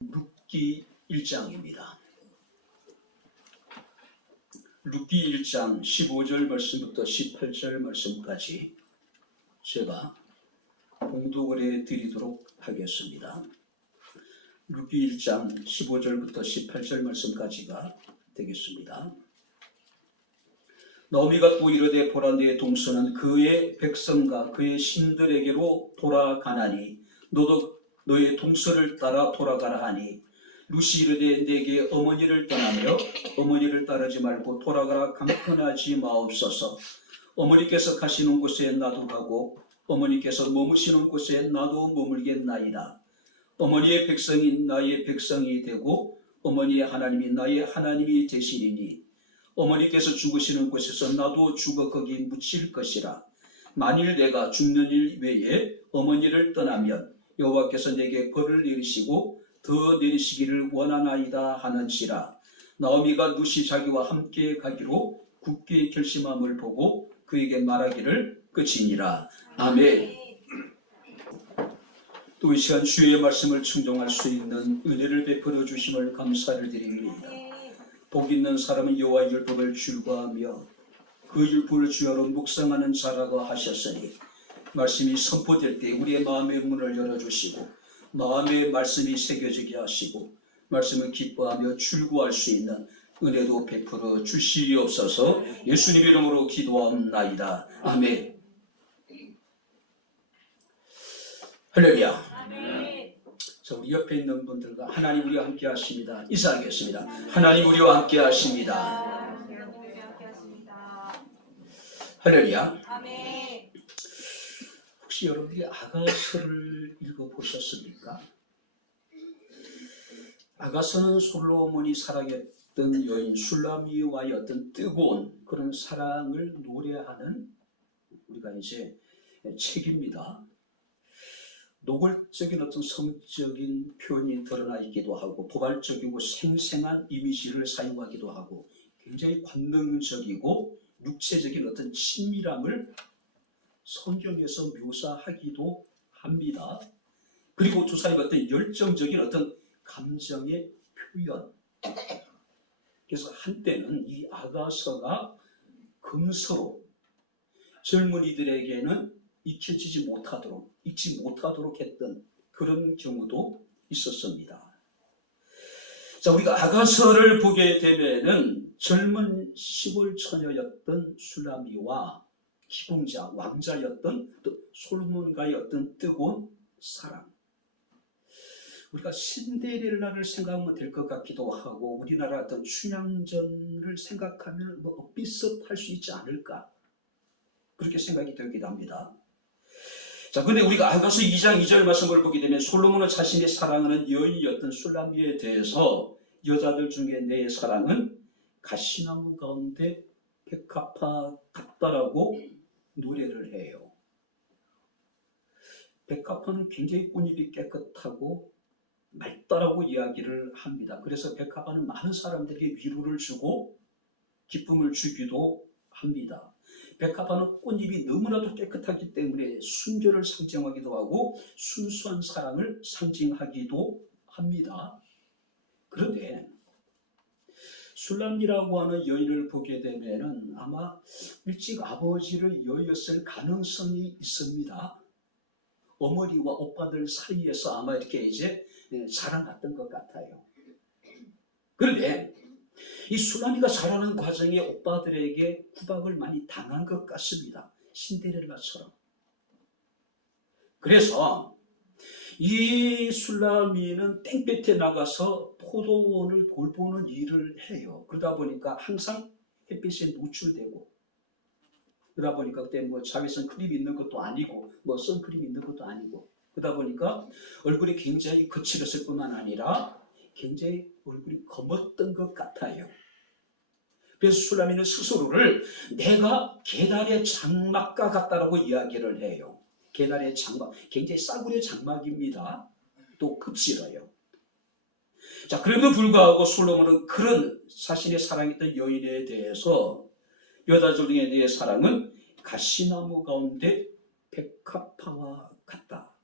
룻기 1장입니다. 룻기 1장 15절 말씀부터 18절 말씀까지 제가 봉독을 해드리도록 하겠습니다. 룻기 1장 15절부터 18절 말씀까지가 되겠습니다. 나오미가 또 이르되 보라 내 동서는 그의 백성과 그의 신들에게로 돌아가나니 너도 너의 동서를 따라 돌아가라 하니 룻이 이르되 내게 어머니를 떠나며 어머니를 따르지 말고 돌아가라 강권하지 마옵소서. 어머니께서 가시는 곳에 나도 가고 어머니께서 머무시는 곳에 나도 머물겠나이다. 어머니의 백성이 나의 백성이 되고 어머니의 하나님이 나의 하나님이 되시리니 어머니께서 죽으시는 곳에서 나도 죽어 거기 묻힐 것이라. 만일 내가 죽는 일 외에 어머니를 떠나면 여호와께서 내게 벌을 내리시고 더 내리시기를 원하나이다 하는지라. 나오미가 룻이 자기와 함께 가기로 굳게 결심함을 보고 그에게 말하기를 끝이니라. 아멘. 또 이 시간 주의 말씀을 충정할 수 있는 은혜를 베풀어 주심을 감사를 드립니다. 복 있는 사람은 여호와의 율법을 즐거워하며 그 율법을 주야로 묵상하는 자라고 하셨으니 말씀이 선포될 때 우리의 마음의 문을 열어주시고 마음의 말씀이 새겨지게 하시고 말씀을 기뻐하며 출구할 수 있는 은혜도 베풀어 주시옵소서. 예수님 이름으로 기도하옵나이다. 아멘. 할렐루야. 자, 우리 옆에 있는 분들과 하나님 우리와 함께 하십니다. 인사하겠습니다. 하나님 우리와 함께 하십니다. 할렐루야. 아멘. 혹시 여러분들이 아가서를 읽어보셨습니까? 아가서는 솔로몬이 사랑했던 여인 술라미와의 어떤 뜨거운 그런 사랑을 노래하는 우리가 이제 책입니다. 노골적인 어떤 성적인 표현이 드러나 있기도 하고 도발적이고 생생한 이미지를 사용하기도 하고 굉장히 관능적이고 육체적인 어떤 친밀함을 성경에서 묘사하기도 합니다. 그리고 두 사람의 어떤 열정적인 어떤 감정의 표현. 그래서 한때는 이 아가서가 금서로 젊은이들에게는 잊혀지지 못하도록, 잊지 못하도록 했던 그런 경우도 있었습니다. 자, 우리가 아가서를 보게 되면은 젊은 시골 처녀였던 술라미와 기공자, 왕자였던 또 솔로몬과의 어떤 뜨거운 사랑. 우리가 신데렐라를 생각하면 될 것 같기도 하고 우리나라 어떤 춘향전을 생각하면 뭐 비슷할 수 있지 않을까 그렇게 생각이 되기도 합니다. 자, 근데 우리가 아가서 2장 2절 말씀을 보게 되면 솔로몬은 자신의 사랑하는 여인이었던 술라미에 대해서 여자들 중에 내 사랑은 가시나무 가운데 백합화 같다라고 노래를 해요. 백합화는 굉장히 꽃잎이 깨끗하고 맑다라고 이야기를 합니다. 그래서 백합화는 많은 사람들에게 위로를 주고 기쁨을 주기도 합니다. 백합화는 꽃잎이 너무나도 깨끗하기 때문에 순결을 상징하기도 하고 순수한 사랑을 상징하기도 합니다. 그런데 술라미라고 하는 여인을 보게 되면은 아마 일찍 아버지를 여였을 가능성이 있습니다. 어머니와 오빠들 사이에서 아마 이렇게 이제 자라났던 것 같아요. 그런데 이 술라미가 자라는 과정에 오빠들에게 구박을 많이 당한 것 같습니다. 신데렐라처럼. 그래서 이 술라미는 땡볕에 나가서 포도원을 돌보는 일을 해요. 그러다 보니까 항상 햇빛에 노출되고 그러다 보니까 그때 뭐 자외선 크림 있는 것도 아니고 뭐 선크림 있는 것도 아니고 그러다 보니까 얼굴이 굉장히 거칠었을 뿐만 아니라 굉장히 얼굴이 검었던 것 같아요. 그래서 술라미는 스스로를 내가 개나리의 장막과 같다라고 이야기를 해요. 개나리의 장막, 굉장히 싸구려 장막입니다. 또 급질어요. 자, 그럼에도 불구하고 솔로몬은 그런 자신의 사랑했던 여인에 대해서 여자들 중에 내 사랑은 가시나무 가운데 백합화와 같다.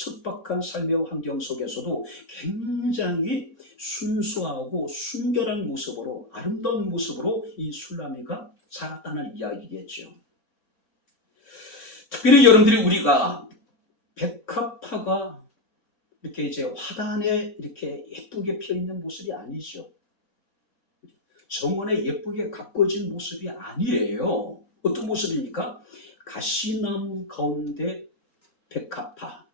척박한 삶의 환경 속에서도 굉장히 순수하고 순결한 모습으로, 아름다운 모습으로 이 술라미가 살았다는 이야기겠죠. 특별히 여러분들이 우리가 백합화가 이렇게 이제 화단에 이렇게 예쁘게 펴 있는 모습이 아니죠. 정원에 예쁘게 가꿔진 모습이 아니에요. 어떤 모습입니까? 가시나무 가운데 백합화.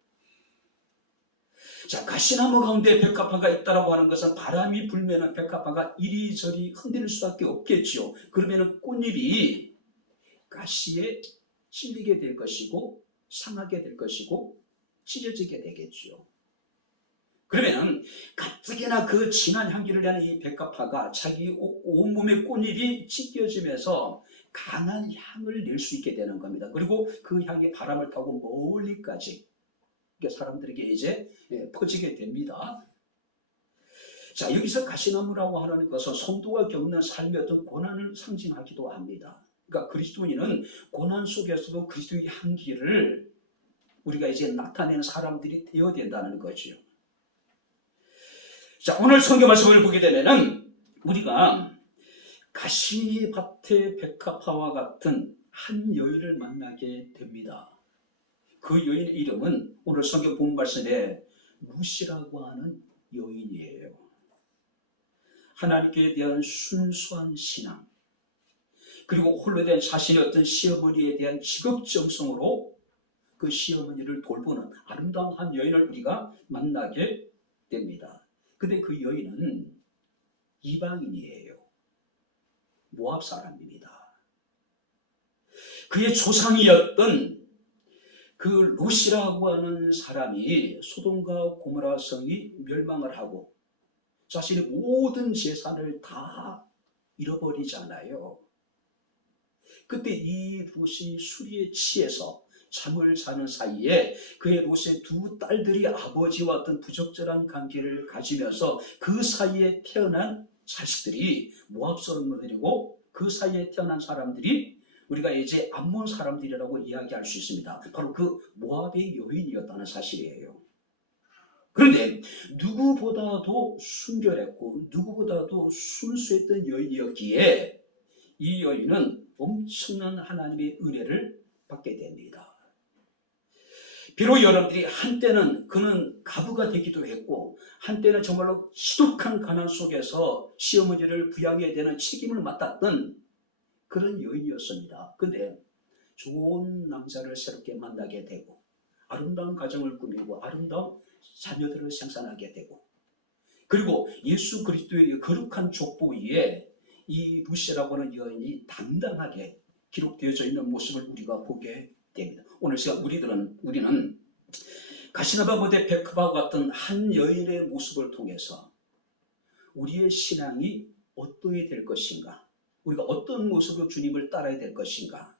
자, 가시나무 가운데 백합화가 있다라고 하는 것은 바람이 불면은 백합화가 이리저리 흔들릴 수밖에 없겠죠. 그러면은 꽃잎이 가시에 찔리게 될 것이고 상하게 될 것이고 찢어지게 되겠죠. 그러면 가뜩이나 그 진한 향기를 내는 이 백합화가 자기 온몸의 꽃잎이 찢겨지면서 강한 향을 낼 수 있게 되는 겁니다. 그리고 그 향이 바람을 타고 멀리까지 사람들에게 이제 퍼지게 됩니다. 자, 여기서 가시나무라고 하는 것은 성도가 겪는 삶의 어떤 고난을 상징하기도 합니다. 그러니까 그리스도인은 고난 속에서도 그리스도의 향기를 우리가 이제 나타내는 사람들이 되어야 된다는 거죠. 자, 오늘 성경 말씀을 보게 되면은 우리가 가시밭의 백합화와 같은 한 여인을 만나게 됩니다. 그 여인의 이름은 오늘 성경 본 말씀에 루시라고 하는 여인이에요. 하나님께 대한 순수한 신앙, 그리고 홀로 된 자신의 어떤 시어머니에 대한 지극정성으로 그 시어머니를 돌보는 아름다운 한 여인을 우리가 만나게 됩니다. 근데 그 여인은 이방인이에요. 모압 사람입니다. 그의 조상이었던 그 롯이라고 하는 사람이 소돔과 고모라 성이 멸망을 하고 자신의 모든 재산을 다 잃어버리잖아요. 그때 이 롯이 술에 취해서 잠을 자는 사이에 그의 롯의 두 딸들이 아버지와 어떤 부적절한 관계를 가지면서 그 사이에 태어난 자식들이 모압 사람들이고 그 사이에 태어난 사람들이 우리가 이제 암몬 사람들이라고 이야기할 수 있습니다. 바로 그 모압의 여인이었다는 사실이에요. 그런데 누구보다도 순결했고 누구보다도 순수했던 여인이었기에 이 여인은 엄청난 하나님의 은혜를 받게 됩니다. 비록 여러분들이 한때는 그는 가부가 되기도 했고 한때는 정말로 지독한 가난 속에서 시어머니를 부양해야 되는 책임을 맡았던 그런 여인이었습니다. 그런데 좋은 남자를 새롭게 만나게 되고 아름다운 가정을 꾸미고 아름다운 자녀들을 생산하게 되고 그리고 예수 그리스도의 거룩한 족보 위에 이 루시라고 하는 여인이 당당하게 기록되어져 있는 모습을 우리가 보게 됩니다. 오늘 시간 우리는 가시나무밭의 백합과 같은 한 여인의 모습을 통해서 우리의 신앙이 어떻게 될 것인가, 우리가 어떤 모습으로 주님을 따라야 될 것인가,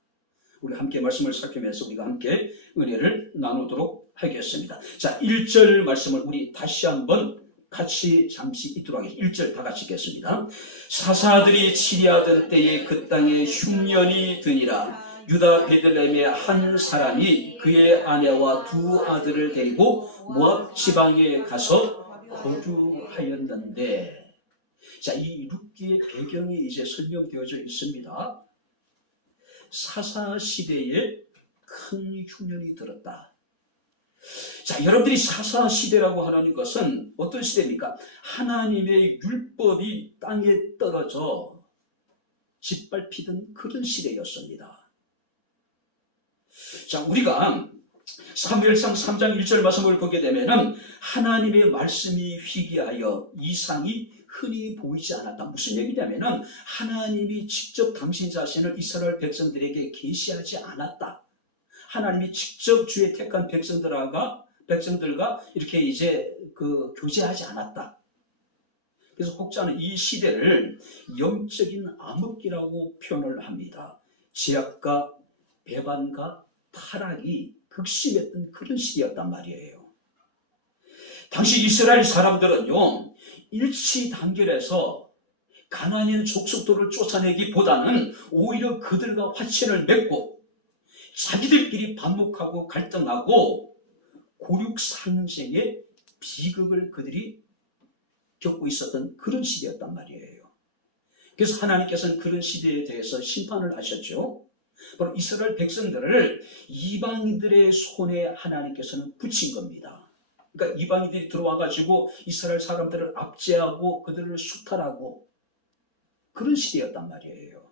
우리 함께 말씀을 살피면서 우리가 함께 은혜를 나누도록 하겠습니다. 자, 1절 말씀을 우리 다시 한번 같이 잠시 읽도록 하겠습니다. 1절 다 같이 읽겠습니다. 사사들이 치리하던 때에 그 땅에 흉년이 드니라. 유다 베들레헴의 한 사람이 그의 아내와 두 아들을 데리고 모압 지방에 가서 거주하였는데, 자, 이 룻기의 배경이 이제 설명되어져 있습니다. 사사 시대에 큰 흉년이 들었다. 자, 여러분들이 사사 시대라고 하는 것은 어떤 시대입니까? 하나님의 율법이 땅에 떨어져 짓밟히던 그런 시대였습니다. 자, 우리가 사무엘상 3장 1절 말씀을 보게 되면은 하나님의 말씀이 희귀하여 이상이 흔히 보이지 않았다. 무슨 얘기냐면은 하나님이 직접 당신 자신을 이스라엘 백성들에게 계시하지 않았다. 하나님이 직접 주의 택한 백성들과 이렇게 이제 교제하지 않았다. 그래서 혹자는 이 시대를 영적인 암흑기라고 표현을 합니다. 제약과 배반과 타락이 극심했던 그런 시대였단 말이에요. 당시 이스라엘 사람들은요, 일치단결해서 가나안 족속들을 쫓아내기보다는 오히려 그들과 화친을 맺고 자기들끼리 반목하고 갈등하고 고륙상쟁의 비극을 그들이 겪고 있었던 그런 시대였단 말이에요. 그래서 하나님께서는 그런 시대에 대해서 심판을 하셨죠. 바로 이스라엘 백성들을 이방인들의 손에 하나님께서는 붙인 겁니다. 그러니까 이방인들이 들어와가지고 이스라엘 사람들을 압제하고 그들을 수탈하고 그런 시대였단 말이에요.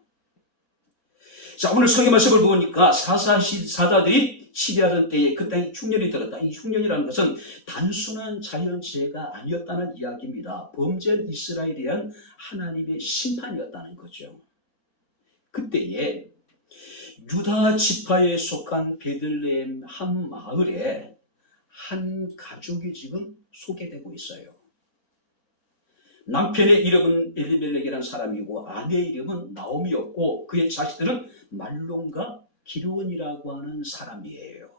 자, 오늘 성경 말씀을 보니까 사사들이 시대하던 때에 그 땅에 흉년이 들었다. 이 흉년이라는 것은 단순한 자연재해가 아니었다는 이야기입니다. 범죄한 이스라엘에 대한 하나님의 심판이었다는 거죠. 그때에 유다 지파에 속한 베들레헴 한 마을에 한 가족이 지금 소개되고 있어요. 남편의 이름은 엘리멜렉이라는 사람이고 아내의 이름은 나오미였고 그의 자식들은 말론과 기르온이라고 하는 사람이에요.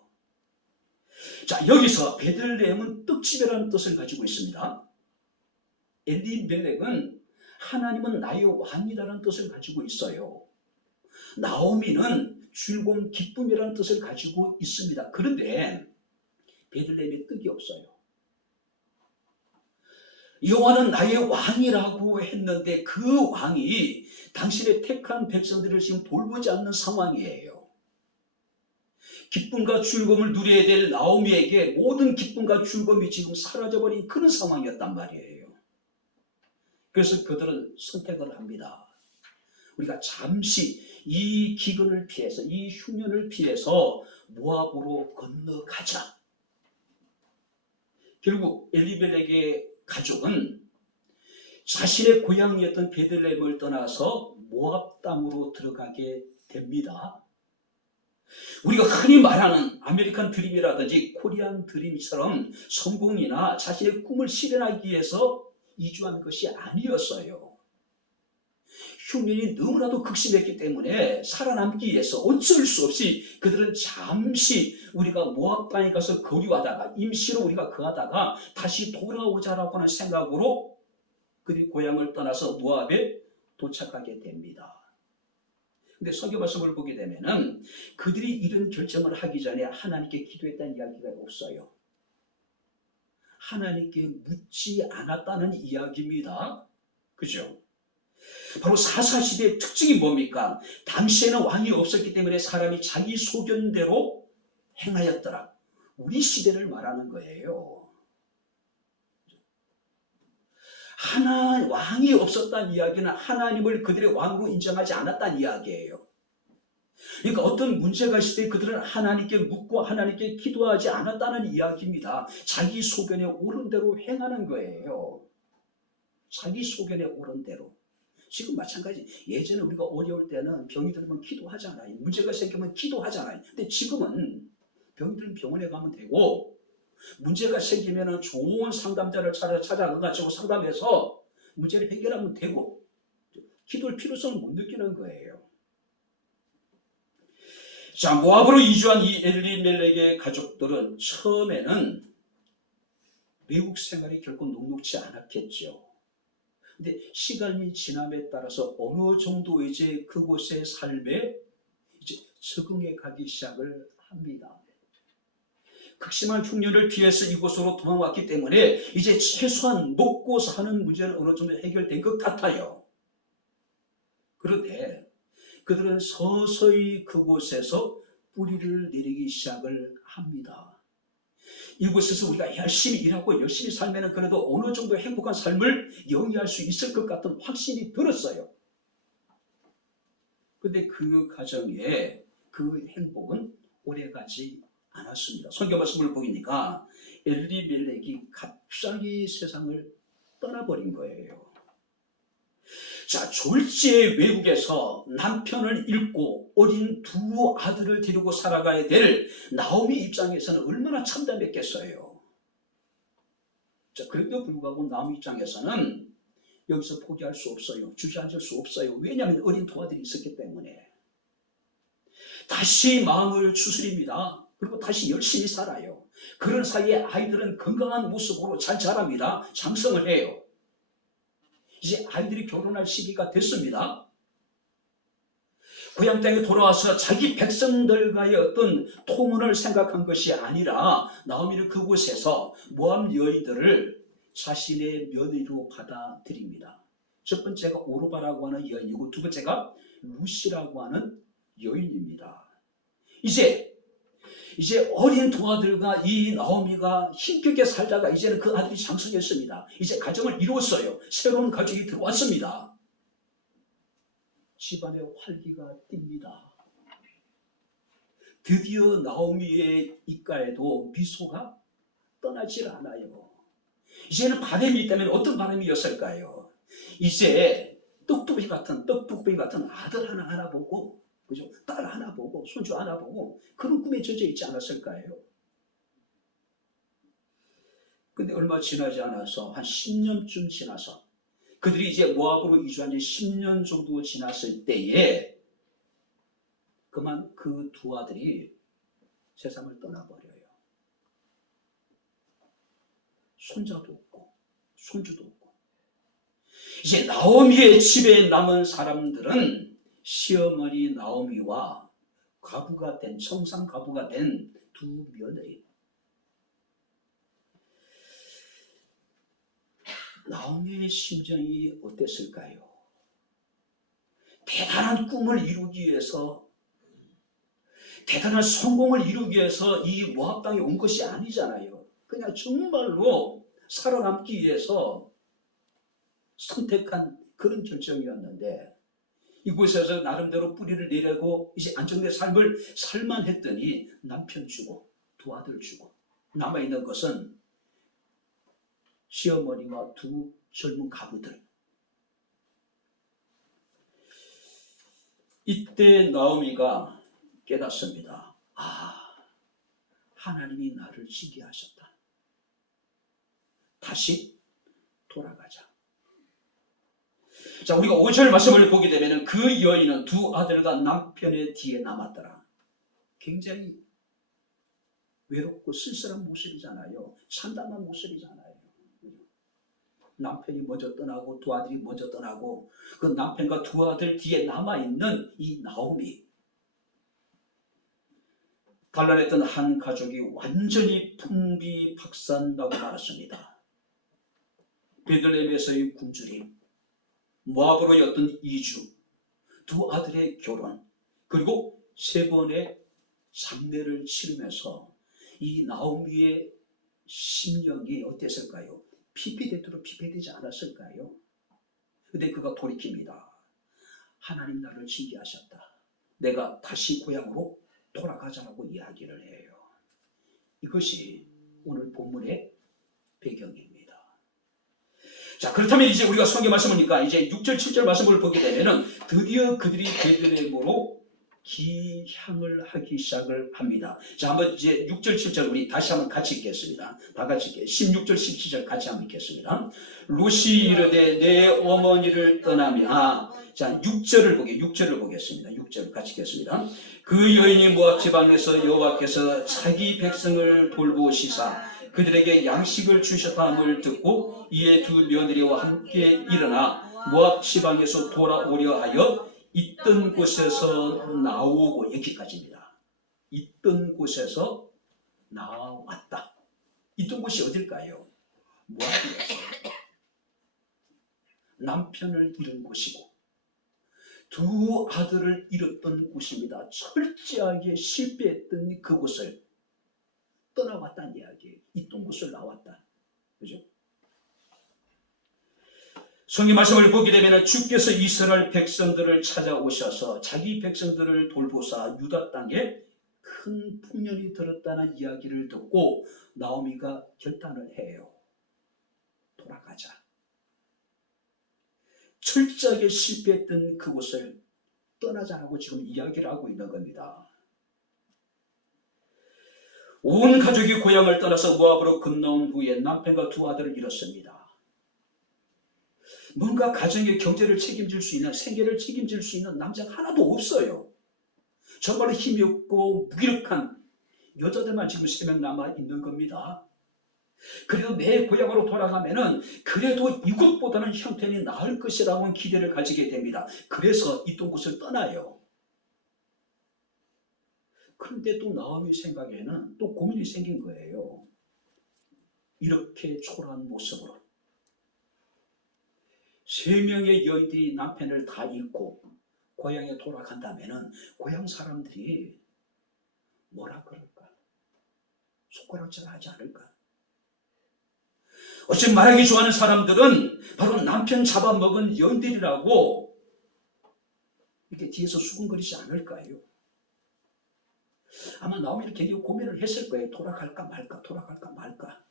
자, 여기서 베들레헴은 떡집이라는 뜻을 가지고 있습니다. 엘리멜렉은 하나님은 나의 왕이라는 뜻을 가지고 있어요. 나오미는 즐거움, 기쁨이라는 뜻을 가지고 있습니다. 그런데 베들레헴에 떡이 없어요. 여호와는 나의 왕이라고 했는데 그 왕이 당신의 택한 백성들을 지금 돌보지 않는 상황이에요. 기쁨과 즐거움을 누려야 될 나오미에게 모든 기쁨과 즐거움이 지금 사라져버린 그런 상황이었단 말이에요. 그래서 그들은 선택을 합니다. 우리가 잠시 이 기근을 피해서, 이 흉년을 피해서 모압으로 건너가자. 결국 엘리멜렉의 가족은 자신의 고향이었던 베들레헴을 떠나서 모압 땅으로 들어가게 됩니다. 우리가 흔히 말하는 아메리칸 드림이라든지 코리안 드림처럼 성공이나 자신의 꿈을 실현하기 위해서 이주한 것이 아니었어요. 흉년이 너무나도 극심했기 때문에 살아남기 위해서 어쩔 수 없이 그들은 잠시 우리가 모압 땅에 가서 거류하다가 임시로 우리가 거하다가 다시 돌아오자라고 하는 생각으로 그들이 고향을 떠나서 모압에 도착하게 됩니다. 근데 성경 말씀을 보게 되면은 그들이 이런 결정을 하기 전에 하나님께 기도했다는 이야기가 없어요. 하나님께 묻지 않았다는 이야기입니다. 그죠? 바로 사사시대의 특징이 뭡니까? 당시에는 왕이 없었기 때문에 사람이 자기 소견대로 행하였더라. 우리 시대를 말하는 거예요. 왕이 없었다는 이야기는 하나님을 그들의 왕으로 인정하지 않았다는 이야기예요. 그러니까 어떤 문제가 있을 때 그들은 하나님께 묻고 하나님께 기도하지 않았다는 이야기입니다. 자기 소견에 옳은 대로 행하는 거예요. 자기 소견에 옳은 대로. 지금 마찬가지. 예전에 우리가 어려울 때는 병이 들면 기도하잖아요. 문제가 생기면 기도하잖아요. 근데 지금은 병이 들면 병원에 가면 되고 문제가 생기면 좋은 상담자를 찾아가가지고 상담해서 문제를 해결하면 되고 기도할 필요성을 못 느끼는 거예요. 자, 모압으로 이주한 이 엘리멜렉의 가족들은 처음에는 외국 생활이 결코 녹록지 않았겠죠. 근데 시간이 지남에 따라서 어느 정도 이제 그곳의 삶에 이제 적응해 가기 시작을 합니다. 극심한 흉년을 피해서 이곳으로 도망왔기 때문에 이제 최소한 먹고 사는 문제는 어느 정도 해결된 것 같아요. 그런데 그들은 서서히 그곳에서 뿌리를 내리기 시작을 합니다. 이곳에서 우리가 열심히 일하고 열심히 살면 그래도 어느 정도 행복한 삶을 영위할 수 있을 것 같은 확신이 들었어요. 그런데 그 가정에 그 행복은 오래가지 않았습니다. 성경 말씀을 보니까 엘리멜렉이 갑자기 세상을 떠나버린 거예요. 자, 졸지의 외국에서 남편을 잃고 어린 두 아들을 데리고 살아가야 될 나오미 입장에서는 얼마나 참담했겠어요. 자, 그런데도 불구하고 나오미 입장에서는 여기서 포기할 수 없어요. 주저앉을 수 없어요. 왜냐하면 어린 두 아들이 있었기 때문에. 다시 마음을 추스립니다. 그리고 다시 열심히 살아요. 그런 사이에 아이들은 건강한 모습으로 잘 자랍니다. 장성을 해요. 이제 아이들이 결혼할 시기가 됐습니다. 고향 땅에 돌아와서 자기 백성들과의 어떤 통혼을 생각한 것이 아니라 나오미는 그곳에서 모압 여인들을 자신의 며느리로 받아들입니다. 첫 번째가 오르바라고 하는 여인이고 두 번째가 루시라고 하는 여인입니다. 이제 어린 두 아들과 이 나오미가 힘겹게 살다가 이제는 그 아들이 장성했습니다. 이제 가정을 이루었어요. 새로운 가족이 들어왔습니다. 집안에 활기가 띱니다. 드디어 나오미의 입가에도 미소가 떠나질 않아요. 이제는 바람이 있다면 어떤 바람이었을까요? 이제 떡두꺼비 같은 아들 하나 보고, 그죠? 딸 하나 보고, 손주 하나 보고, 그런 꿈에 젖어 있지 않았을까요? 근데 얼마 지나지 않아서, 한 10년쯤 지나서, 그들이 이제 모압으로 이주한 지 10년 정도 지났을 때에, 그만 그 두 아들이 세상을 떠나버려요. 손자도 없고, 손주도 없고. 이제 나오미의 집에 남은 사람들은 시어머니 나오미와 청상 과부가 된 두 며느리. 나오미의 심정이 어땠을까요? 대단한 꿈을 이루기 위해서, 대단한 성공을 이루기 위해서 이 모압 땅에 온 것이 아니잖아요. 그냥 정말로 살아남기 위해서 선택한 그런 결정이었는데, 이곳에서 나름대로 뿌리를 내려고 이제 안정된 삶을 살만 했더니 남편 주고 두 아들 주고 남아있는 것은 시어머니와 두 젊은 가부들. 이때 나오미가 깨닫습니다. 하나님이 나를 징계하셨다. 다시 돌아가자. 자, 우리가 5절 말씀을 보게 되면 그 여인은 두 아들과 남편의 뒤에 남았더라. 굉장히 외롭고 쓸쓸한 모습이잖아요. 참담한 모습이잖아요. 남편이 먼저 떠나고 두 아들이 먼저 떠나고 그 남편과 두 아들 뒤에 남아있는 이 나오미. 단란했던 한 가족이 완전히 풍비박산나고 말았습니다. 베들레헴에서의 굶주림, 모압으로의 어떤 이주, 두 아들의 결혼, 그리고 세 번의 장례를 치르면서 이 나오미의 심령이 어땠을까요? 피폐되도록 피폐되지 않았을까요? 그런데 그가 돌이킵니다. 하나님 나를 징계하셨다. 내가 다시 고향으로 돌아가자라고 이야기를 해요. 이것이 오늘 본문의 배경입니다. 자, 그렇다면 이제 우리가 성경 말씀을 보니까 이제 6절, 7절 말씀을 보게 되면은 드디어 그들이 베들레헴으로 기향을 하기 시작을 합니다. 자, 한번 이제 6절, 7절 우리 다시 한번 같이 읽겠습니다. 다 같이 16절, 17절 같이 한번 읽겠습니다. 루시 이르되 내 어머니를 떠나며, 자, 6절을 보겠습니다. 6절 같이 읽겠습니다. 그 여인이 모압 지방에서 여호와께서 자기 백성을 돌보시사 그들에게 양식을 주셨다함을 듣고 이에 두 며느리와 함께 일어나 모압 지방에서 돌아오려 하여 있던 곳에서 나오고, 여기까지입니다. 있던 곳에서 나왔다. 있던 곳이 어딜까요? 모압이었어요. 남편을 잃은 곳이고 두 아들을 잃었던 곳입니다. 철저하게 실패했던 그곳을 떠나왔다는 이야기예요. 있던 곳을 나왔다. 그죠? 성경 말씀을 보게 되면 주께서 이스라엘 백성들을 찾아오셔서 자기 백성들을 돌보사 유다 땅에 큰 풍년이 들었다는 이야기를 듣고 나오미가 결단을 해요. 돌아가자. 철저하게 실패했던 그곳을 떠나자라고 지금 이야기를 하고 있는 겁니다. 온 가족이 고향을 떠나서 모압으로 건너온 후에 남편과 두 아들을 잃었습니다. 뭔가 가정의 경제를 책임질 수 있는, 생계를 책임질 수 있는 남자가 하나도 없어요. 정말로 힘이 없고 무기력한 여자들만 지금 3명 남아 있는 겁니다. 그래도 내 고향으로 돌아가면은 그래도 이곳보다는 형편이 나을 것이라고 기대를 가지게 됩니다. 그래서 있던 곳을 떠나요. 그런데 또 나오미 생각에는 또 고민이 생긴 거예요. 이렇게 초라한 모습으로 3명의 여인들이 남편을 다 잃고 고향에 돌아간다면은 고향 사람들이 뭐라 그럴까? 손가락질 하지 않을까? 어찌 말하기 좋아하는 사람들은 바로 남편 잡아먹은 여인들이라고 이렇게 뒤에서 수군거리지 않을까요? 아마 나오미를 굉장히 고민을 했을 거예요. 돌아갈까 말까, 돌아갈까 말까.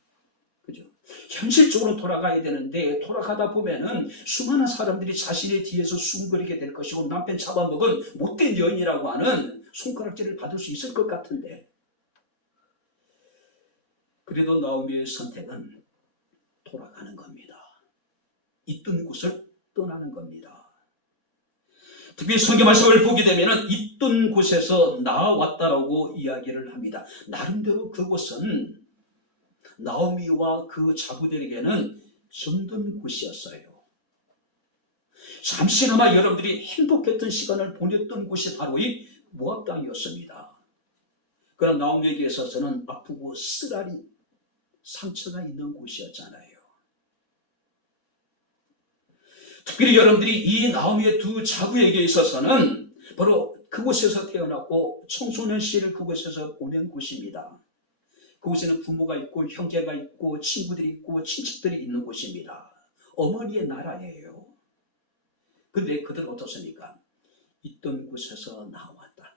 그죠? 현실적으로 돌아가야 되는데 돌아가다 보면은 수많은 사람들이 자신의 뒤에서 수군거리게 될 것이고 남편 잡아먹은 못된 여인이라고 하는 손가락질을 받을 수 있을 것 같은데, 그래도 나오미의 선택은 돌아가는 겁니다. 있던 곳을 떠나는 겁니다. 특히 성경 말씀을 보게 되면 있던 곳에서 나왔다라고 이야기를 합니다. 나름대로 그곳은 나오미와 그 자부들에게는 정든 곳이었어요. 잠시나마 여러분들이 행복했던 시간을 보냈던 곳이 바로 이 모압 땅이었습니다. 그러나 나오미에게 있어서는 아프고 쓰라리 상처가 있는 곳이었잖아요. 특별히 여러분들이 이 나오미의 두 자부에게 있어서는 바로 그곳에서 태어났고 청소년 시를 그곳에서 보낸 곳입니다. 그곳에는 부모가 있고 형제가 있고 친구들이 있고 친척들이 있는 곳입니다. 어머니의 나라예요. 근데 그들은 어떻습니까? 있던 곳에서 나왔다.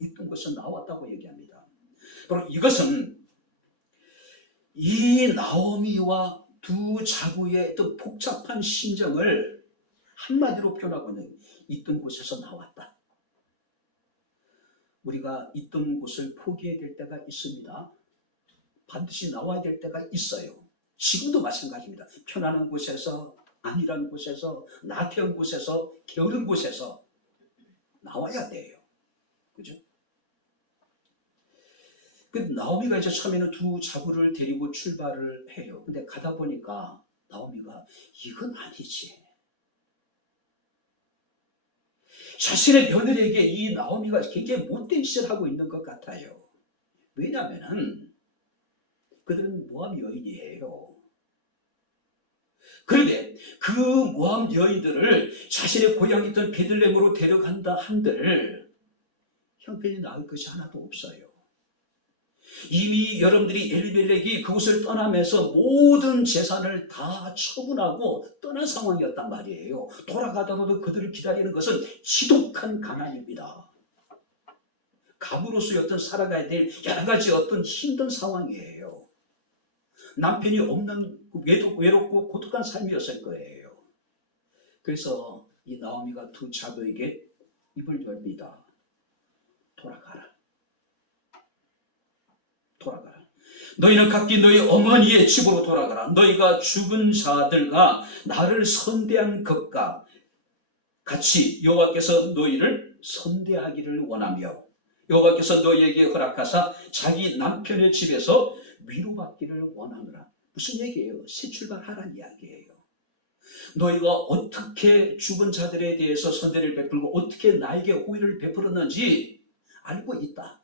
있던 곳에서 나왔다고 얘기합니다. 바로 이것은 이 나오미와 두 자부의 또 복잡한 심정을 한마디로 표현하고 있는, 있던 곳에서 나왔다. 우리가 있던 곳을 포기해야 될 때가 있습니다. 반드시 나와야 될 때가 있어요. 지금도 마찬가지입니다. 편안한 곳에서, 안일한 곳에서, 나태한 곳에서, 게으른 곳에서 나와야 돼요. 그죠? 그 나오미가 이제 처음에는 두 자부를 데리고 출발을 해요. 근데 가다 보니까 나오미가 이건 아니지. 자신의 며느리에게 이 나오미가 굉장히 못된 짓을 하고 있는 것 같아요. 왜냐하면 그들은 모압 여인이에요. 그런데 그 모압 여인들을 자신의 고향이던 베들레헴으로 데려간다 한들 형편이 나을 것이 하나도 없어요. 이미 여러분들이 엘리멜렉이 그곳을 떠나면서 모든 재산을 다 처분하고 떠난 상황이었단 말이에요. 돌아가다가도 그들을 기다리는 것은 지독한 가난입니다. 가부로서의 살아가야 될 여러 가지 힘든 상황이에요. 남편이 없는 외롭고 고독한 삶이었을 거예요. 그래서 이 나오미가 두 자부에게 입을 열립니다. 돌아가라. 돌아가라. 너희는 각기 너희 어머니의 집으로 돌아가라. 너희가 죽은 자들과 나를 선대한 것과 같이 여호와께서 너희를 선대하기를 원하며 여호와께서 너희에게 허락하사 자기 남편의 집에서 위로받기를 원하노라. 무슨 얘기예요? 새 출발하라는 이야기예요. 너희가 어떻게 죽은 자들에 대해서 선대를 베풀고 어떻게 나에게 호의를 베풀었는지 알고 있다.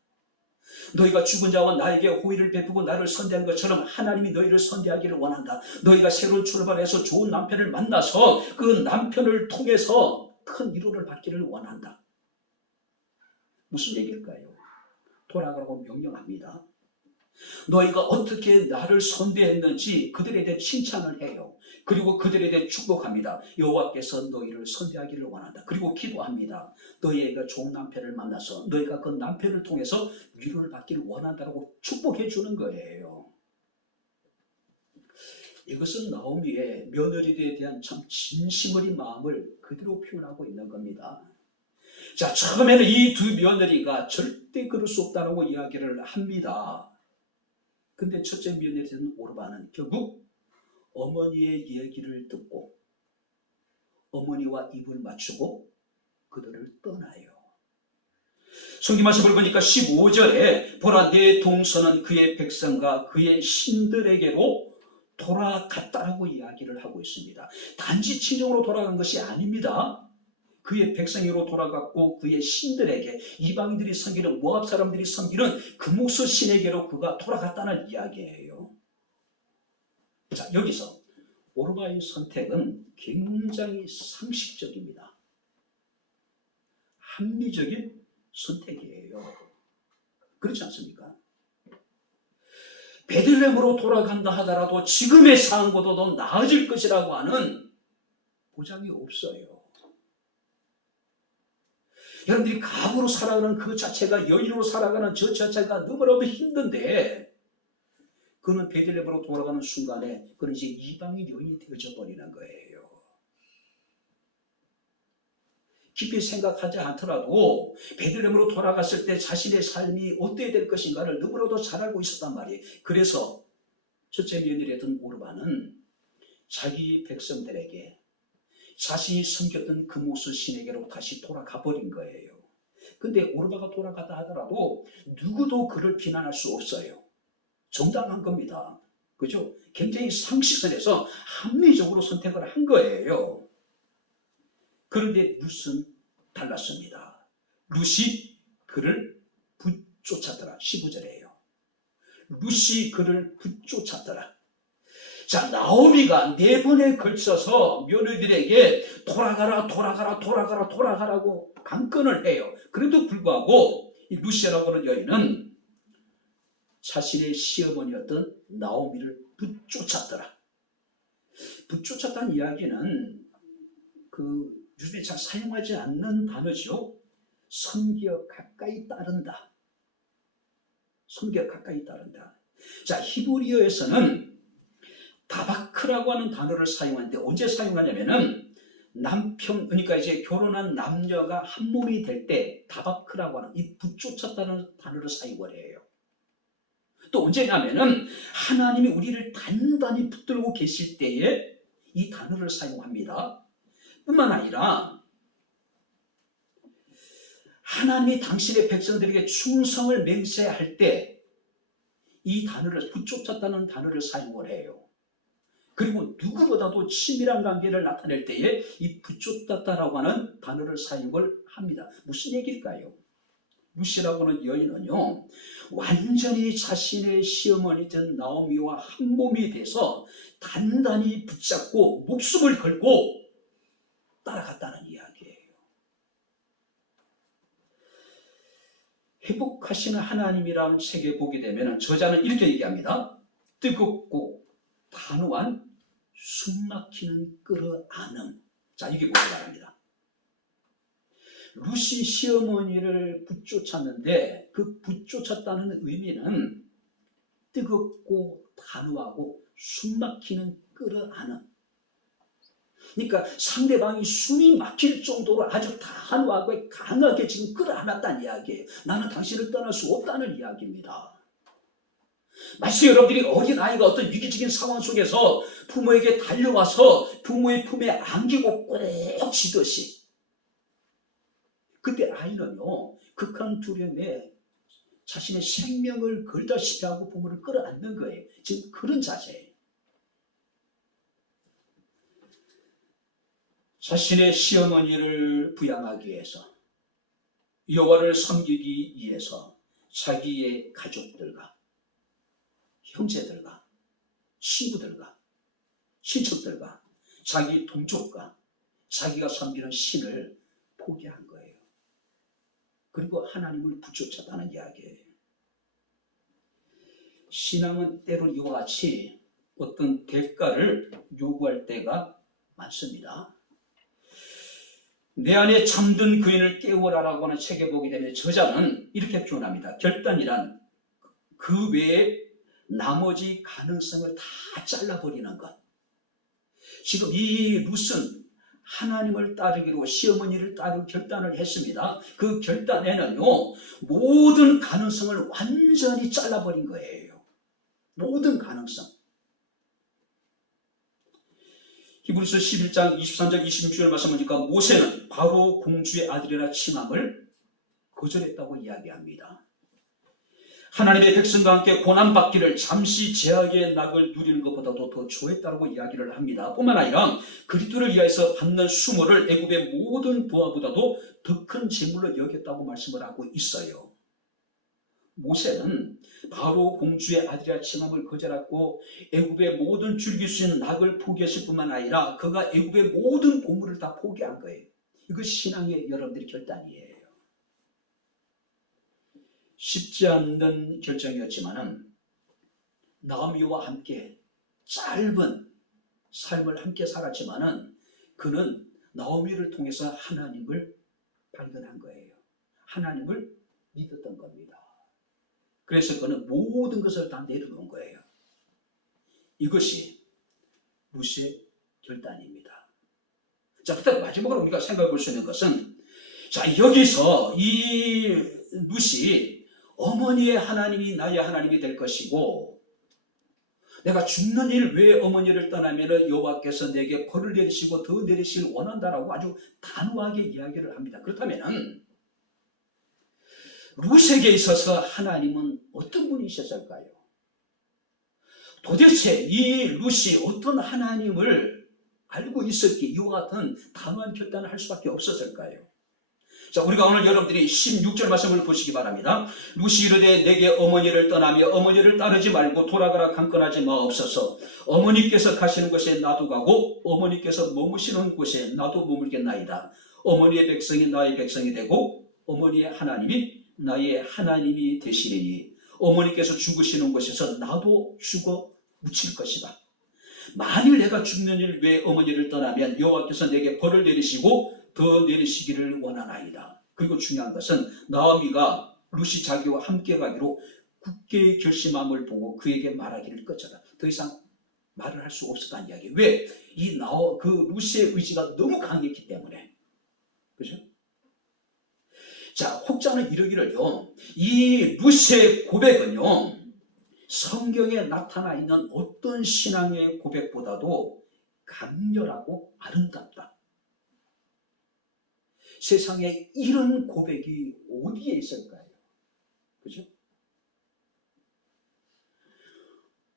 너희가 죽은 자와 나에게 호의를 베푸고 나를 선대한 것처럼 하나님이 너희를 선대하기를 원한다. 너희가 새로운 출발해서 좋은 남편을 만나서 그 남편을 통해서 큰 위로를 받기를 원한다. 무슨 얘기일까요? 돌아가라고 명령합니다. 너희가 어떻게 나를 선대했는지 그들에 대해 칭찬을 해요. 그리고 그들에 대해 축복합니다. 여호와께서 너희를 선대하기를 원한다. 그리고 기도합니다. 너희가 좋은 남편을 만나서 너희가 그 남편을 통해서 위로를 받기를 원한다고 축복해 주는 거예요. 이것은 나오미의 며느리에 대한 참 진심 어린 마음을 그대로 표현하고 있는 겁니다. 자, 처음에는 이 두 며느리가 절대 그럴 수 없다고 이야기를 합니다. 근데 첫째 며느리에 대한 오르바는 결국 어머니의 얘기를 듣고 어머니와 입을 맞추고 그들을 떠나요. 성경 말씀을 보니까 15절에 보라 내 동서는 그의 백성과 그의 신들에게로 돌아갔다라고 이야기를 하고 있습니다. 단지 친정으로 돌아간 것이 아닙니다. 그의 백성으로 돌아갔고 그의 신들에게, 이방인들이 섬기는, 모압 사람들이 섬기는 그모스 신에게로 그가 돌아갔다는 이야기예요. 자, 여기서 오르바의 선택은 굉장히 상식적입니다. 합리적인 선택이에요. 그렇지 않습니까? 베들레헴으로 돌아간다 하더라도 지금의 상황보다도 나아질 것이라고 하는 보장이 없어요. 여러분들이 갑으로 살아가는 그 자체가, 여인으로 살아가는 저 자체가 너무나도 힘든데, 그는 베들레헴으로 돌아가는 순간에 그는 이제 이방인 여인이 되어져 버리는 거예요. 깊이 생각하지 않더라도 베들레헴으로 돌아갔을 때 자신의 삶이 어떻게 될 것인가를 너무나도 잘 알고 있었단 말이에요. 그래서 첫째 며느리였던 오르바는 자기 백성들에게 자신이 섬겼던 그모스 신에게로 다시 돌아가 버린 거예요. 근데 오르바가 돌아가다 하더라도 누구도 그를 비난할 수 없어요. 정당한 겁니다. 그죠? 굉장히 상식선에서 합리적으로 선택을 한 거예요. 그런데 룻은 달랐습니다. 룻이 그를 붙쫓았더라. 15절이에요. 룻이 그를 붙쫓았더라. 자, 나오미가 4번에 걸쳐서 며느리들에게 돌아가라고 강권을 해요. 그래도 불구하고 이 룻이라고 하는 여인은 자신의 시어머니였던 나오미를 붙쫓았더라. 붙쫓았다는 이야기는 요즘에 잘 사용하지 않는 단어죠. 섬겨 가까이 따른다. 섬겨 가까이 따른다. 자, 히브리어에서는 다바크라고 하는 단어를 사용하는데, 언제 사용하냐면은 그러니까 이제 결혼한 남녀가 한 몸이 될 때 다바크라고 하는 이 붙쫓았다는 단어를 사용을 해요. 또 언제냐면은 하나님이 우리를 단단히 붙들고 계실 때에 이 단어를 사용합니다. 뿐만 아니라 하나님이 당신의 백성들에게 충성을 맹세할 때 이 단어를, 붙쫓았다는 단어를 사용을 해요. 그리고 누구보다도 친밀한 관계를 나타낼 때에 이 붙쫓았다라고 하는 단어를 사용을 합니다. 무슨 얘기일까요? 룻이라고 하는 여인은요, 완전히 자신의 시어머니든 나오미와 한 몸이 돼서 단단히 붙잡고 목숨을 걸고 따라갔다는 이야기예요. 회복하시는 하나님이라는 책에 보게 되면 저자는 이렇게 얘기합니다. 뜨겁고 단호한 숨막히는 끌어안음. 자, 이게 뭐가 말합니다. 룻이 시어머니를 붙쫓았는데 그 붙쫓았다는 의미는 뜨겁고 단호하고 숨막히는 끌어안음. 그러니까 상대방이 숨이 막힐 정도로 아주 단호하고 강하게 지금 끌어안았다는 이야기예요. 나는 당신을 떠날 수 없다는 이야기입니다. 마치 여러분들이 어린아이가 어떤 위기적인 상황 속에서 부모에게 달려와서 부모의 품에 안기고 꼭 쥐듯이, 그때 아이는요, 극한 두려움에 자신의 생명을 걸다시피 하고 부모를 끌어안는 거예요. 지금 그런 자세예요. 자신의 시어머니를 부양하기 위해서, 여호와를 섬기기 위해서 자기의 가족들과 형제들과 친구들과 친척들과 자기 동족과 자기가 섬기는 신을 포기한 거예요. 그리고 하나님을 붙쫓았다는 이야기예요. 신앙은 때론 이와 같이 어떤 대가를 요구할 때가 많습니다. 내 안에 잠든 그인을 깨우라라고 하는 책에 보게 되면 저자는 이렇게 표현합니다. 결단이란 그 외에 나머지 가능성을 다 잘라버리는 것. 지금 이 룻은 하나님을 따르기로 시어머니를 따르고 결단을 했습니다. 그 결단에는요, 모든 가능성을 완전히 잘라버린 거예요. 모든 가능성. 히브리서 11장 23절 26절 말씀 보니까 모세는 바로 공주의 아들이라 칭함을 거절했다고 이야기합니다. 하나님의 백성과 함께 고난받기를 잠시 제약의 낙을 누리는 것보다도 더 좋았다고 이야기를 합니다. 뿐만 아니라 그리스도를 위하여서 받는 수모를 애굽의 모든 부하보다도 더 큰 재물로 여겼다고 말씀을 하고 있어요. 모세는 바로 공주의 아들이라 칭함을 거절하고 애굽의 모든 줄길 수 있는 낙을 포기했을 뿐만 아니라 그가 애굽의 모든 보물을 다 포기한 거예요. 이거 신앙의 여러분들의 결단이에요. 쉽지 않는 결정이었지만은 나오미와 함께 짧은 삶을 함께 살았지만은 그는 나오미를 통해서 하나님을 발견한 거예요. 하나님을 믿었던 겁니다. 그래서 그는 모든 것을 다 내려놓은 거예요. 이것이 루시의 결단입니다. 자, 그다음 마지막으로 우리가 생각해 볼 수 있는 것은, 자, 여기서 이 루시 어머니의 하나님이 나의 하나님이 될 것이고, 내가 죽는 일 왜 어머니를 떠나면 여호와께서 내게 벌을 내리시고 더 내리시길 원한다라고 아주 단호하게 이야기를 합니다. 그렇다면 루시에게 있어서 하나님은 어떤 분이셨을까요? 도대체 이 루시 어떤 하나님을 알고 있었기에 이와 같은 단호한 결단을 할 수밖에 없었을까요? 자, 우리가 오늘 여러분들이 16절 말씀을 보시기 바랍니다. 루시 이르되 내게 어머니를 떠나며 어머니를 따르지 말고 돌아가라 강권하지 마옵소서. 어머니께서 가시는 곳에 나도 가고 어머니께서 머무시는 곳에 나도 머물겠나이다. 어머니의 백성이 나의 백성이 되고 어머니의 하나님이 나의 하나님이 되시리니 어머니께서 죽으시는 곳에서 나도 죽어 묻힐 것이다. 만일 내가 죽는 일 왜 어머니를 떠나면 여호와께서 내게 벌을 내리시고 더 내리시기를 원하나이다. 그리고 중요한 것은 나오미가 루시 자기와 함께 가기로 굳게 결심함을 보고 그에게 말하기를 꺼져라. 더 이상 말을 할 수 없었다는 이야기. 왜? 그 루시의 의지가 너무 강했기 때문에. 그죠? 자, 혹자는 이러기를요, 이 루시의 고백은요, 성경에 나타나 있는 어떤 신앙의 고백보다도 강렬하고 아름답다. 세상에 이런 고백이 어디에 있을까요? 그죠?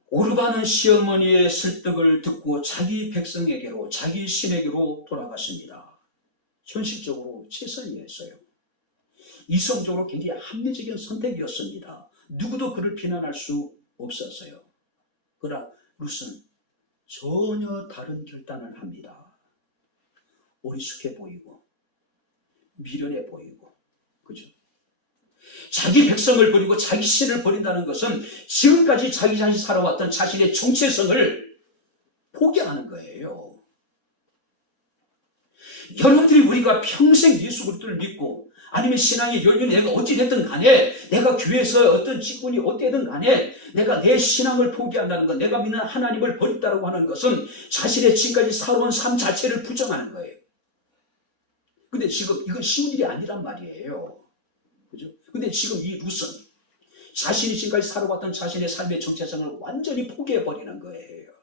오르바는 시어머니의 설득을 듣고 자기 백성에게로, 자기 신에게로 돌아갔습니다. 현실적으로 최선이 했어요. 이성적으로 굉장히 합리적인 선택이었습니다. 누구도 그를 비난할 수 없었어요. 그러나 룻은 전혀 다른 결단을 합니다. 어리숙해 보이고 미련해 보이고, 그죠? 자기 백성을 버리고 자기 신을 버린다는 것은 지금까지 자기 자신이 살아왔던 자신의 정체성을 포기하는 거예요. 여러분들이 우리가 평생 예수 그리스도를 믿고 아니면 신앙의 연륜이 내가 어찌됐든 간에 내가 교회에서 어떤 직분이 어때든 간에 내가 내 신앙을 포기한다는 것, 내가 믿는 하나님을 버린다고 하는 것은 자신의 지금까지 살아온 삶 자체를 부정하는 거예요. 근데 지금 이건 쉬운 일이 아니란 말이에요. 그죠? 근데 지금 이 룻은 자신이 지금까지 살아왔던 자신의 삶의 정체성을 완전히 포기해버리는 거예요.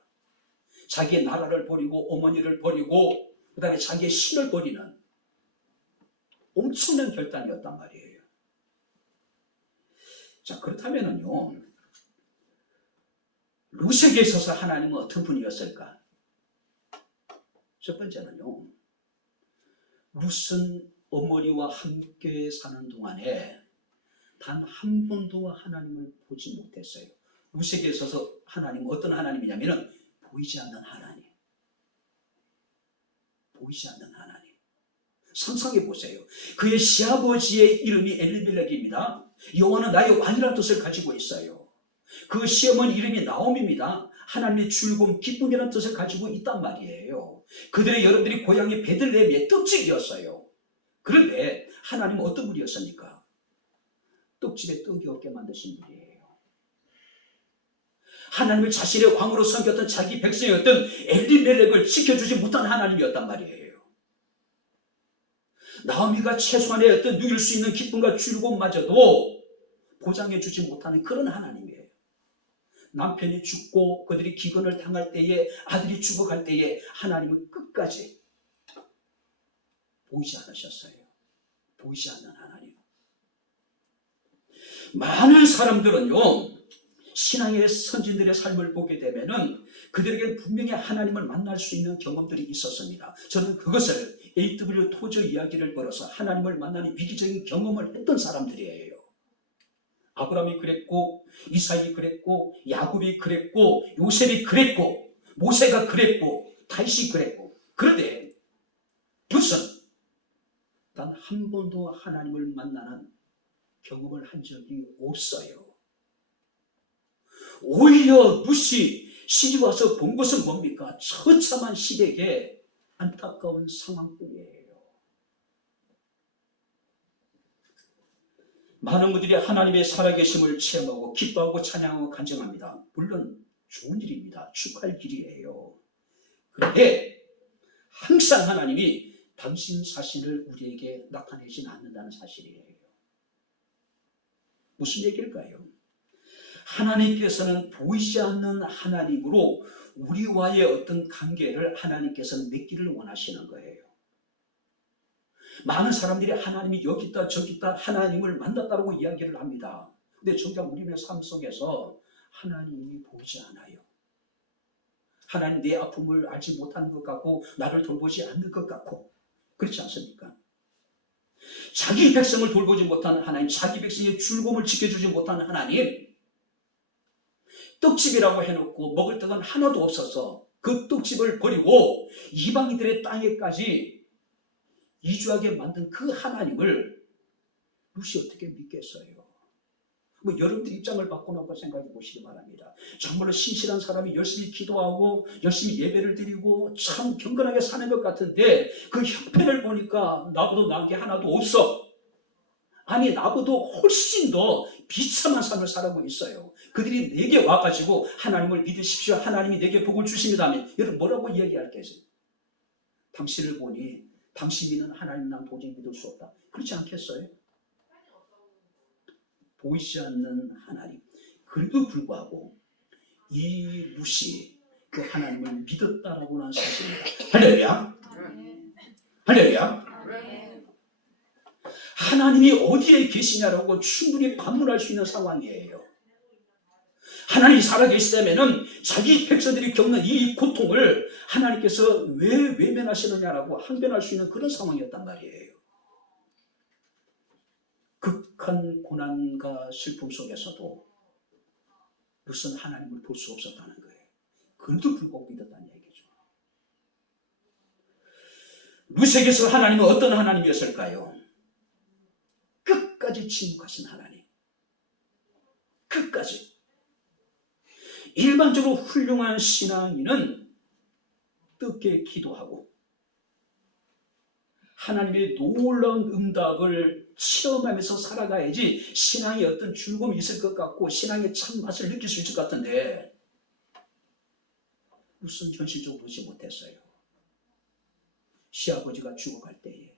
자기의 나라를 버리고 어머니를 버리고 그 다음에 자기의 신을 버리는 엄청난 결단이었단 말이에요. 자, 그렇다면은요, 룻에게 있어서 하나님은 어떤 분이었을까? 첫 번째는요, 룻은 어머니와 함께 사는 동안에 단 한 번도 하나님을 보지 못했어요. 룻에게 있어서 하나님은 어떤 하나님이냐면은 보이지 않는 하나님. 보이지 않는 하나님. 상상해 보세요. 그의 시아버지의 이름이 엘리멜렉입니다. 여호와는 나의 왕이라는 뜻을 가지고 있어요. 그 시어머니 이름이 나옴입니다. 하나님의 즐거움, 기쁨이라는 뜻을 가지고 있단 말이에요. 그들의 여러분들이 고향이 베들레헴의 떡집이었어요. 그런데 하나님은 어떤 분이었습니까? 떡집에 떡이 없게 만드신 분이에요. 하나님을 자신의 왕으로 섬겼던 자기 백성이었던 엘리멜렉을 지켜주지 못한 하나님이었단 말이에요. 나오미가 최소한의 어떤 누릴 수 있는 기쁨과 즐거움마저도 보장해주지 못하는 그런 하나님이에요. 남편이 죽고 그들이 기근을 당할 때에, 아들이 죽어갈 때에 하나님은 끝까지 보이지 않으셨어요. 보이지 않는 하나님. 많은 사람들은요, 신앙의 선진들의 삶을 보게 되면은 그들에게 분명히 하나님을 만날 수 있는 경험들이 있었습니다. 저는 그것을 A.W. 토저 이야기를 걸어서 하나님을 만나는 위기적인 경험을 했던 사람들이에요. 아브라함이 그랬고, 이삭이 그랬고, 야곱이 그랬고, 요셉이 그랬고, 모세가 그랬고, 다윗이 그랬고. 그런데 무슨 단 한 번도 하나님을 만나는 경험을 한 적이 없어요. 오히려 루시 시집 와서 본 것은 뭡니까? 처참한 시댁의 안타까운 상황뿐이에요. 많은 분들이 하나님의 살아계심을 체험하고 기뻐하고 찬양하고 간증합니다. 물론 좋은 일입니다. 축하할 길이에요. 그런데 항상 하나님이 당신 자신을 우리에게 나타내지는 않는다는 사실이에요. 무슨 얘기일까요? 하나님께서는 보이지 않는 하나님으로 우리와의 어떤 관계를 하나님께서는 맺기를 원하시는 거예요. 많은 사람들이 하나님이 여기 있다 저기 있다 하나님을 만났다고 이야기를 합니다. 근데 정작 우리의 삶 속에서 하나님이 보이지 않아요. 하나님 내 아픔을 알지 못하는 것 같고 나를 돌보지 않는 것 같고 그렇지 않습니까? 자기 백성을 돌보지 못하는 하나님, 자기 백성의 즐거움을 지켜주지 못하는 하나님, 떡집이라고 해놓고 먹을 떡은 하나도 없어서 그 떡집을 버리고 이방인들의 땅에까지 이주하게 만든 그 하나님을 루시 어떻게 믿겠어요? 여러분들 입장을 바꿔놓고 생각해 보시기 바랍니다. 정말로 신실한 사람이 열심히 기도하고 열심히 예배를 드리고 참 경건하게 사는 것 같은데 그 형편을 보니까 나보다 나은 게 하나도 없어. 아니 나보다 훨씬 더 비참한 삶을 살아가고 있어요. 그들이 내게 와가지고 하나님을 믿으십시오. 하나님이 내게 복을 주십니다 하면 여러분 뭐라고 이야기할겠어요? 당신을 보니 당신 믿는 하나님 난 도저히 믿을 수 없다. 그렇지 않겠어요? 보이지 않는 하나님. 그래도 불구하고 이 루시 그 하나님을 믿었다라고 하는 사실입니다. 할렐루야. 할렐루야. 하나님이 어디에 계시냐라고 충분히 반문할 수 있는 상황이에요. 하나님이 살아계시다면은 자기 백성들이 겪는 이 고통을 하나님께서 왜 외면하시느냐라고 항변할 수 있는 그런 상황이었단 말이에요. 극한 고난과 슬픔 속에서도 무슨 하나님을 볼 수 없었다는 거예요. 그래도 불구하고 믿었다는 얘기죠. 루시에게서 하나님은 어떤 하나님이었을까요? 끝까지 침묵하신 하나님. 끝까지. 일반적으로 훌륭한 신앙인은 뜨겁게 기도하고 하나님의 놀라운 응답을 체험하면서 살아가야지 신앙에 어떤 즐거움이 있을 것 같고 신앙의 참맛을 느낄 수 있을 것 같은데 무슨 현실적으로 그러지 못했어요. 시아버지가 죽어갈 때에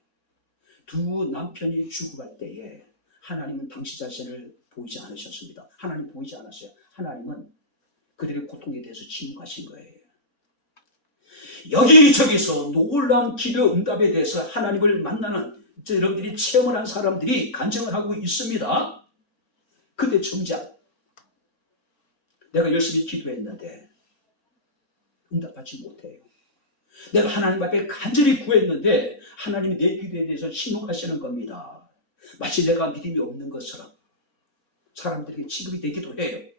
두 남편이 죽어갈 때에 하나님은 당신 자신을 보이지 않으셨습니다. 하나님 보이지 않았어요. 하나님은 그들의 고통에 대해서 침묵하신 거예요. 여기저기서 놀라운 기도 응답에 대해서 하나님을 만나는 여러분들이 체험을 한 사람들이 간증을 하고 있습니다. 근데 정작 내가 열심히 기도했는데 응답받지 못해요. 내가 하나님 앞에 간절히 구했는데 하나님이 내 기도에 대해서 침묵하시는 겁니다. 마치 내가 믿음이 없는 것처럼 사람들에게 취급이 되기도 해요.